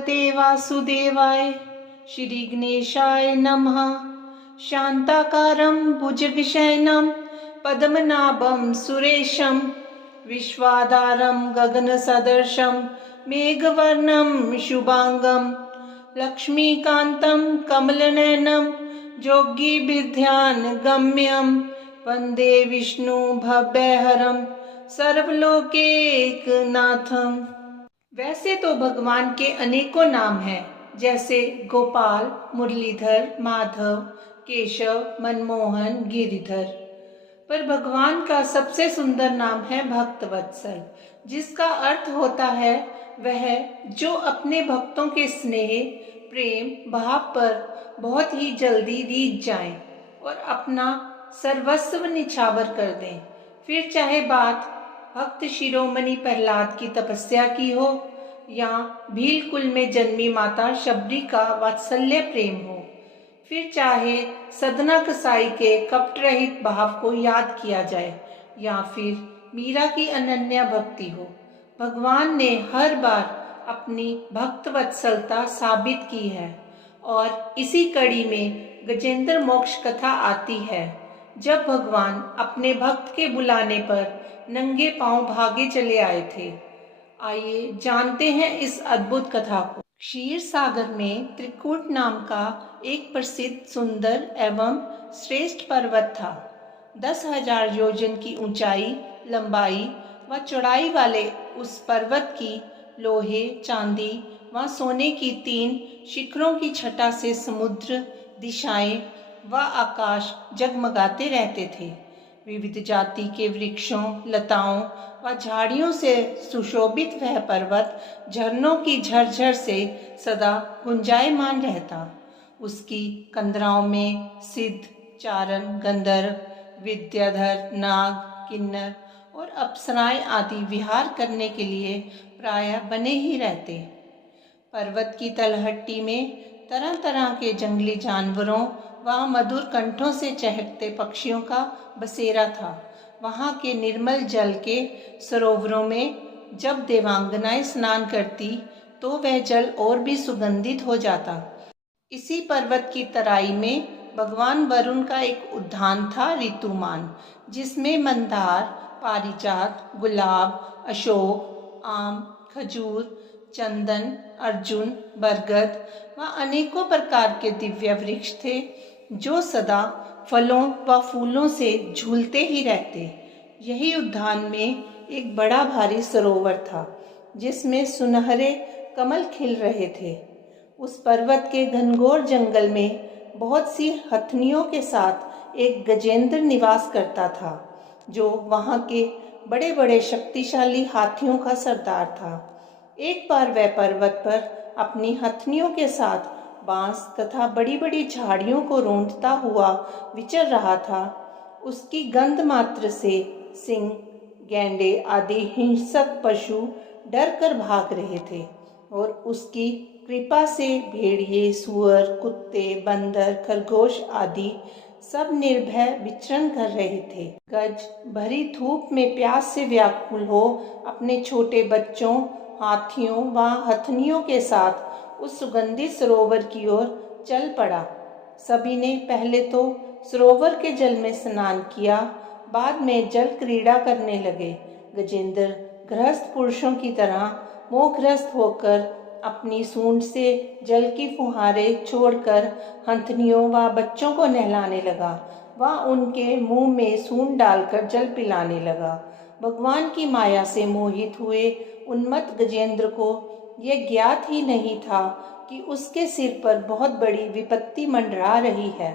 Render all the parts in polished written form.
भगवते वासुदेवाय श्री गणेशाय नमः। शांताकारं भुजगशयनं पद्मनाभं सुरेशं विश्वाधारं गगनसदृशं मेघवर्णं शुभांगं लक्ष्मीकान्तं कमलनयनं योगिभिर्ध्यानगम्यं वन्दे विष्णु भव्यहरं सर्वलोकैकनाथं। वैसे तो भगवान के अनेकों नाम हैं, जैसे गोपाल, मुरलीधर, माधव, केशव, मनमोहन, गिरिधर। पर भगवान का सबसे सुंदर नाम है भक्तवत्सल, जिसका अर्थ होता है वह जो अपने भक्तों के स्नेह, प्रेम, भाव पर बहुत ही जल्दी रीझ जाएं और अपना सर्वस्व निछावर कर दें। फिर चाहे बात भक्त शिरोमणि प्रहलाद की तपस्या की हो या भीलकुल में जन्मी माता शबरी का वात्सल्य प्रेम हो, फिर चाहे सदना कसाई के कपट रहित भाव को याद किया जाए या फिर मीरा की अनन्या भक्ति हो, भगवान ने हर बार अपनी भक्त वत्सलता साबित की है। और इसी कड़ी में गजेंद्र मोक्ष कथा आती है, जब भगवान अपने भक्त के बुलाने पर नंगे पांव भागे चले आए थे। आइए जानते हैं इस अद्भुत कथा को। क्षीर सागर में त्रिकूट नाम का एक प्रसिद्ध, सुंदर एवं श्रेष्ठ पर्वत था। 10,000 योजन की ऊंचाई, लंबाई व चौड़ाई वाले उस पर्वत की लोहे, चांदी व सोने की 3 शिखरों की छटा से समुद्र, दिशाएं व आकाश जगमगाते रहते थे। विविध जाति के वृक्षों, लताओं व झाड़ियों से सुशोभित वह पर्वत झरनों की झरझर से सदा गुंजायमान रहता। उसकी कंदराओं में सिद्ध, चारण, गंधर्व, विद्याधर, नाग, किन्नर और अप्सराएं आदि विहार करने के लिए प्रायः बने ही रहते। पर्वत की तलहटी में तरह तरह के जंगली जानवरों व मधुर कंठों से चहकते पक्षियों का बसेरा था। वहाँ के निर्मल जल के सरोवरों में जब देवांगनाएं स्नान करती तो वह जल और भी सुगंधित हो जाता। इसी पर्वत की तराई में भगवान वरुण का एक उद्यान था, ऋतुमान, जिसमें मंदार, पारिजात, गुलाब, अशोक, आम, खजूर, चंदन, अर्जुन, बरगद व अनेकों प्रकार के दिव्य वृक्ष थे, जो सदा फलों व फूलों से झूलते ही रहते। यही उद्यान में एक बड़ा भारी सरोवर था, जिसमें सुनहरे कमल खिल रहे थे। उस पर्वत के घनघोर जंगल में बहुत सी हथनियों के साथ एक गजेंद्र निवास करता था, जो वहाँ के बड़े बड़े शक्तिशाली हाथियों का सरदार था। एक बार वह पर्वत पर अपनी हथनियों के साथ बांस तथा बड़ी बड़ी झाड़ियों को रोंदता हुआ विचर रहा था। उसकी गंध मात्र से सिंह, गैंडे आदि हिंसक पशु डर कर भाग रहे थे और उसकी कृपा से भेड़िए, सुअर, कुत्ते, बंदर, खरगोश आदि सब निर्भय विचरण कर रहे थे। गज भरी धूप में प्यास से व्याकुल हो अपने छोटे बच्चों, हाथियों व हथनियों के साथ उस सुगंधित सरोवर की ओर चल पड़ा। सभी ने पहले तो सरोवर के जल में स्नान किया, बाद में जल क्रीड़ा करने लगे। गजेंद्र गृहस्थ पुरुषों की तरह मोहग्रस्त होकर अपनी सूंड से जल की फुहारें छोड़कर हथनियों व बच्चों को नहलाने लगा व उनके मुंह में सूंड डालकर जल पिलाने लगा। भगवान की माया से मोहित हुए उन्मत्त गजेंद्र को यह ज्ञात ही नहीं था कि उसके सिर पर बहुत बड़ी विपत्ति मंडरा रही है।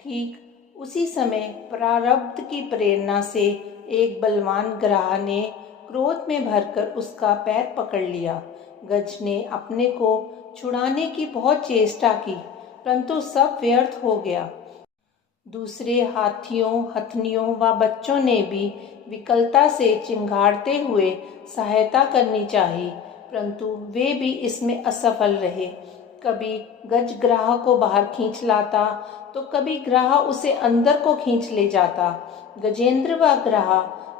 ठीक उसी समय प्रारब्ध की प्रेरणा से एक बलवान ग्राह ने क्रोध में भरकर उसका पैर पकड़ लिया। गज ने अपने को छुड़ाने की बहुत चेष्टा की, परंतु सब व्यर्थ हो गया। दूसरे हाथियों, हथनियों व बच्चों ने भी विकलता से चिंगाड़ते हुए सहायता करनी चाहिए, परंतु वे भी इसमें असफल रहे। कभी गज ग्राह को बाहर खींच लाता तो कभी ग्राह उसे अंदर को खींच ले जाता। गजेंद्र व ग्राह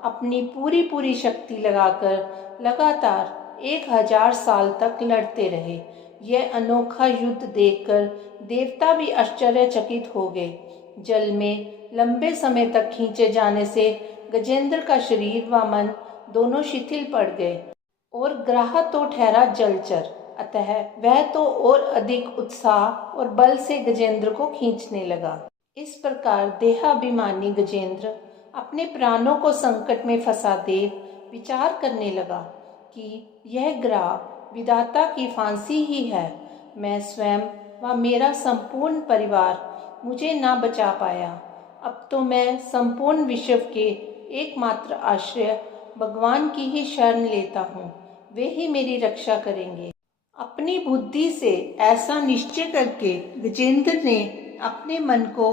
अपनी पूरी शक्ति लगाकर लगातार 1000 साल तक लड़ते रहे। यह अनोखा युद्ध देखकर देवता भी आश्चर्यचकित हो गए। जल में लंबे समय तक खींचे जाने से गजेंद्र का शरीर व मन दोनों शिथिल पड़ गए और ग्राह तो ठहरा जलचर, अतः वह तो और अधिक उत्साह और बल से गजेंद्र को खींचने लगा। इस प्रकार देहाभिमानी गजेंद्र अपने प्राणों को संकट में फंसा देख विचार करने लगा कि यह ग्राह विधाता की फांसी ही है। मैं स्वयं व मेरा संपूर्ण परिवार मुझे ना बचा पाया। अब तो मैं संपूर्ण विश्व के एकमात्र आश्रय भगवान की ही शरण लेता हूँ, वे ही मेरी रक्षा करेंगे। अपनी बुद्धि से ऐसा निश्चय करके गजेंद्र ने अपने मन को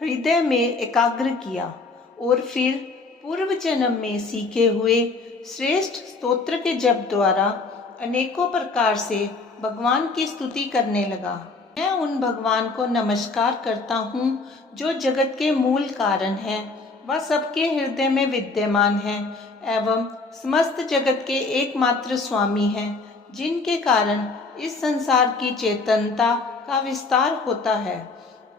हृदय में एकाग्र किया और फिर पूर्व जन्म में सीखे हुए श्रेष्ठ स्तोत्र के जप द्वारा अनेकों प्रकार से भगवान की स्तुति करने लगा। मैं उन भगवान को नमस्कार करता हूँ जो जगत के मूल कारण हैं, वह सबके हृदय में विद्यमान हैं एवं समस्त जगत के एकमात्र स्वामी हैं, जिनके कारण इस संसार की चेतनता का विस्तार होता है।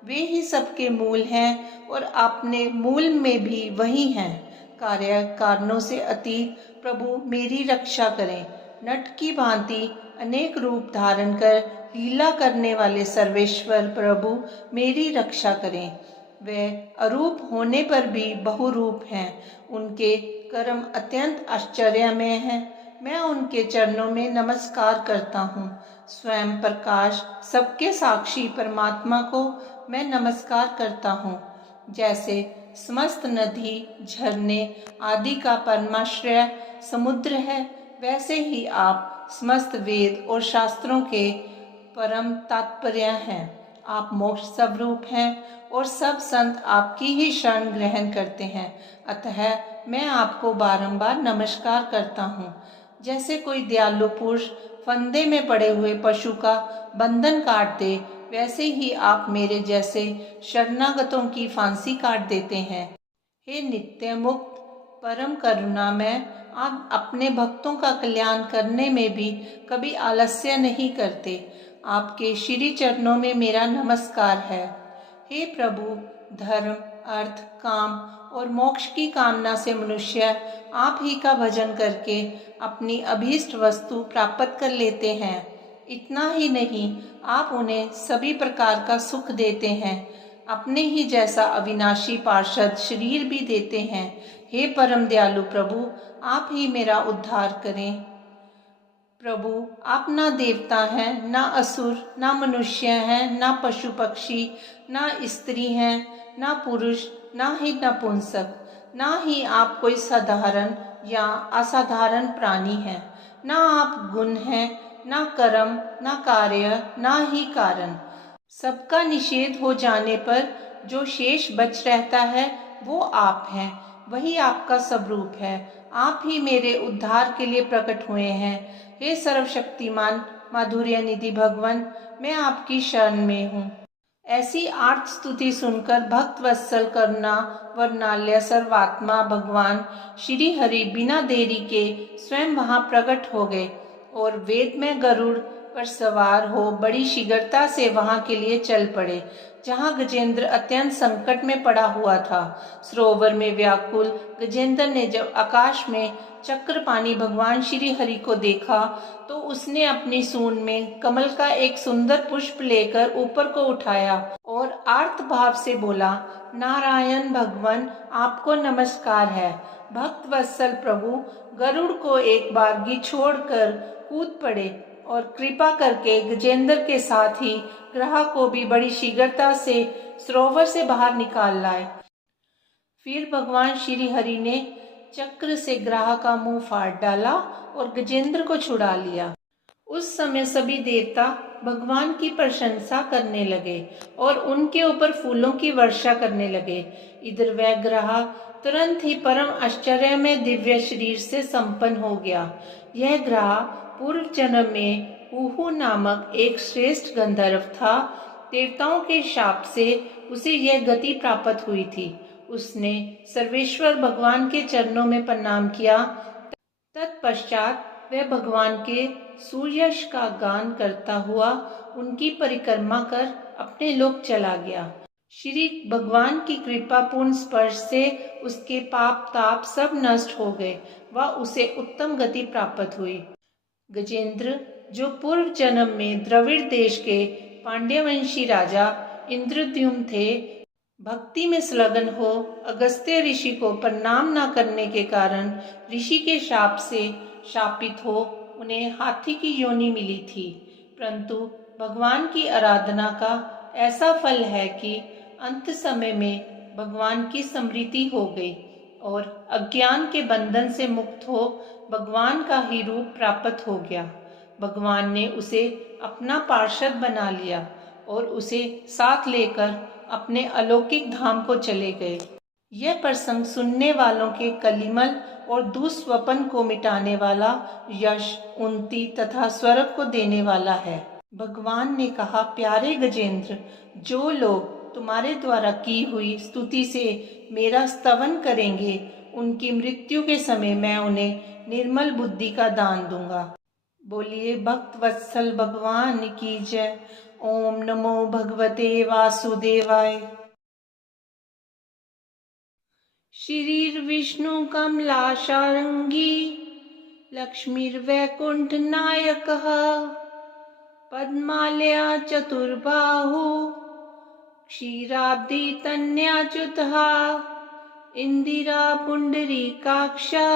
वे ही सबके मूल हैं और अपने मूल में भी वही हैं। कार्य कारणों से अतीत प्रभु मेरी रक्षा करें। नट की भांति अनेक रूप धारण कर लीला करने वाले सर्वेश्वर प्रभु मेरी रक्षा करें। वे अरूप होने पर भी बहुरूप हैं। उनके कर्म अत्यंत आश्चर्यमय हैं। मैं उनके चरणों में नमस्कार करता हूँ। स्वयं प्रकाश सबके साक्षी परमात्मा को मैं नमस्कार करता हूँ। जैसे समस्त नदी झरने आदि का परमाश्रय समुद्र है, वैसे ही आप समस्त वेद और शास्त्रों के परम तात्पर्य हैं। आप मोक्ष स्वरूप हैं और सब संत आपकी ही शरण ग्रहण करते हैं, अतः मैं आपको बारंबार नमस्कार करता हूँ। जैसे कोई दयालु पुरुष फंदे में पड़े हुए पशु का बंधन काट दे, वैसे ही आप मेरे जैसे शरणागतों की फांसी काट देते हैं। हे नित्य मुक्त परम करुणामय, आप अपने भक्तों का कल्याण करने में भी कभी आलस्य नहीं करते। आपके श्री चरणों में मेरा नमस्कार है। हे प्रभु, धर्म अर्थ काम और मोक्ष की कामना से मनुष्य आप ही का भजन करके अपनी अभीष्ट वस्तु प्राप्त कर लेते हैं। इतना ही नहीं, आप उन्हें सभी प्रकार का सुख देते हैं, अपने ही जैसा अविनाशी पार्षद शरीर भी देते हैं। हे परम दयालु प्रभु, आप ही मेरा उद्धार करें। प्रभु, आप ना देवता हैं, ना असुर, ना मनुष्य हैं, ना पशु पक्षी, ना स्त्री हैं, ना पुरुष, ना ही नपुंसक, ना ही आप कोई साधारण या असाधारण प्राणी हैं। ना आप गुण हैं, ना कर्म, ना कार्य, ना ही कारण। सबका निषेध हो जाने पर जो शेष बच रहता है वो आप हैं, वही आपका स्वरूप है। आप ही मेरे उद्धार के लिए प्रकट हुए हैं। हे सर्वशक्तिमान माधुर्य निधि भगवान, मैं आपकी शरण में हूँ। ऐसी आर्त स्तुति सुनकर भक्त वत्सल करुणा वर्णाल्य सर्वात्मा भगवान श्री हरि बिना देरी के स्वयं वहां प्रकट हो गए और वेद में गरुड़ पर सवार हो बड़ी शीघ्रता से वहां के लिए चल पड़े, जहां गजेंद्र अत्यंत संकट में पड़ा हुआ था। सरोवर में व्याकुल गजेंद्र ने जब आकाश में चक्रपाणी भगवान श्री हरि को देखा तो उसने अपनी सूंड में कमल का एक सुंदर पुष्प लेकर ऊपर को उठाया और आर्त भाव से बोला, नारायण भगवान, आपको नमस्कार है। भक्त वत्सल प्रभु गरुड़ को एक बारगी छोड़कर कूद पड़े और कृपा करके गजेंद्र के साथ ही ग्राह को भी बड़ी शीघ्रता से सरोवर से बाहर निकाल लाए। फिर भगवान श्री हरि ने चक्र से ग्राह का मुंह फाड़ डाला और गजेंद्र को छुड़ा लिया। उस समय सभी देवता भगवान की प्रशंसा करने लगे और उनके ऊपर फूलों की वर्षा करने लगे। इधर वह ग्राह तुरंत ही परम आश्चर्य में दिव्य शरीर से संपन्न हो गया। यह ग्राह पूर्व जन्म में उहु नामक एक श्रेष्ठ गंधर्व था। देवताओं के शाप से उसे यह गति प्राप्त हुई थी। उसने सर्वेश्वर भगवान के चरणों में प्रणाम किया। तत्पश्चात वह भगवान के सूर्ययश का गान करता हुआ उनकी परिक्रमा कर अपने लोक चला गया। श्री भगवान की कृपापूर्ण स्पर्श से उसके पाप ताप सब नष्ट हो गए व उसे उत्तम गति प्राप्त हुई। गजेंद्र, जो पूर्व जन्म में द्रविड़ देश के पांड्यवंशी राजा इंद्रद्युम्न थे, भक्ति में संलग्न हो अगस्त्य ऋषि को प्रणाम न करने के कारण ऋषि के शाप से शापित हो उन्हें हाथी की योनि मिली थी। परंतु भगवान की आराधना का ऐसा फल है कि अंत समय में भगवान की स्मृति हो गई और अज्ञान के बंधन से मुक्त हो भगवान का ही रूप प्राप्त हो गया। भगवान ने उसे अपना पार्षद बना लिया और उसे साथ लेकर अपने अलौकिक धाम को चले गए। यह प्रसंग सुनने वालों के कलिमल और दुस्वप्न को मिटाने वाला, यश, उन्नति तथा स्वर्ग को देने वाला है। भगवान ने कहा, प्यारे गजेंद्र, जो लोग तुम्हारे द्वारा की हुई स्तुति से मेरा स्तवन करेंगे, उनकी मृत्यु के समय मैं उन्हें निर्मल बुद्धि का दान दूंगा। बोलिए भक्त वत्सल भगवान की जय। ओम नमो भगवते वासुदेवाय। श्रीर्विष्णु कमलाशारंगी लक्ष्मीर्वैकुंठ नायकः पद्मालया चतुर्बाहु क्षीराब्दी तन्याच्युतः इंदिरा पुंडरीकाक्षा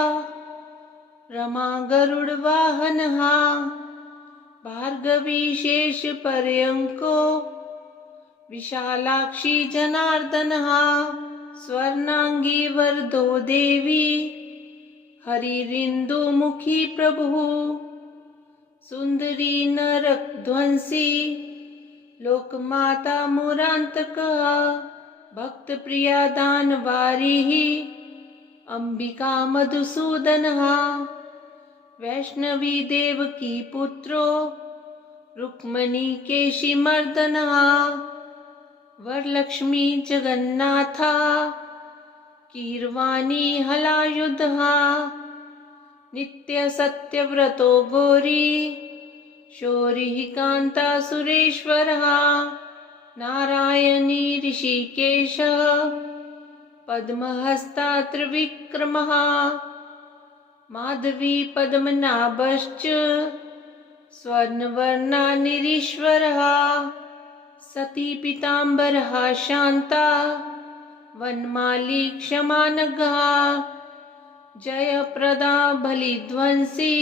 रमा गरुड़वाहनः भार्गवी शेष पर्यंको विशालाक्षी जनार्दनः स्वर्णांगी वरदो देवी हरिरिंदुमुखी प्रभुः सुंदरी नरकध्वंसी लोकमाता मुरांतकः भक्त प्रिया दानवारी अंबिका मधुसूदनः वैष्णवी देवकी पुत्रो रुक्मणी केशिमर्दनः वरलक्ष्मी जगन्नाथा कीरवाणी हलायुधः नित्य सत्यव्रतो गौरी शौरिः कांता सुरेश्वरः नारायणी ऋषिकेशः पद्महस्ता त्रिविक्रमः माधवी पद्मनाभश्च स्वर्णवर्णा निरीश्वरः सती पीताम्बरः शांता वनमाली क्षमानघः जयप्रदा बलिध्वंसी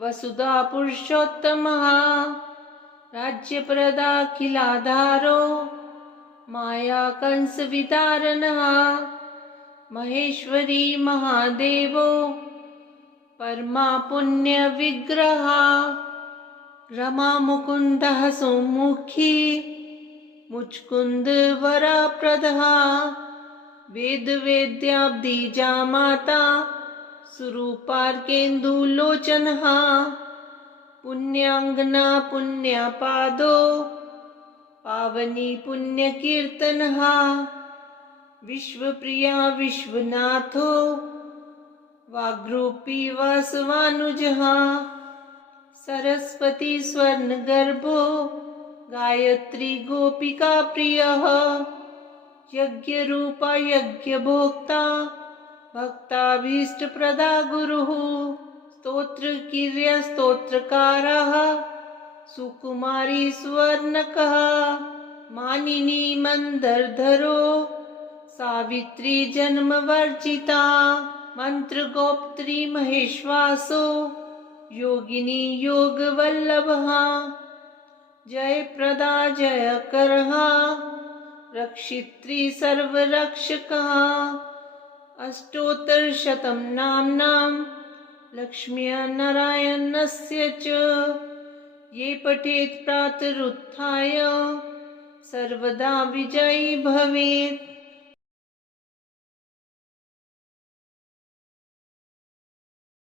वसुधा पुरुषोत्तमः राज्यप्रदा खिलाधारो माया कंस विदारणः महेश्वरी महादेवो परमा पुण्य विग्रह रमा मुकुंदः सुमुखी मुचकुंद वरप्रदः वेद वेद्याब्दी जामाता सुरूपार्केन्दुलोचनः पुण्याङ्गना पुण्यपादो पावनी पुण्यकीर्तनः विश्वप्रिया विश्वनाथो वाग्रूपी वासवानुजः सरस्वती स्वर्णगर्भो गायत्री गोपिका प्रियः यज्ञरूपा यज्ञभोक्ता भक्ताभीष्टप्रदा गुरुः स्तोत्रकीर्य स्तोत्रकारः सुकुमारी स्वर्णकः मानिनी मंदरधरो सावित्री जन्मवर्जिता मंत्रगोप्त्री महेश्वासो योगिनी योगवल्लभः जयप्रदा जयकरः रक्षित्री सर्वरक्षकः अष्टोत्तरशतं नाम्नां लक्ष्म्या नारायणस्य च ये पठेत् प्रातरुत्थाय सर्वदा विजयी भवेत्।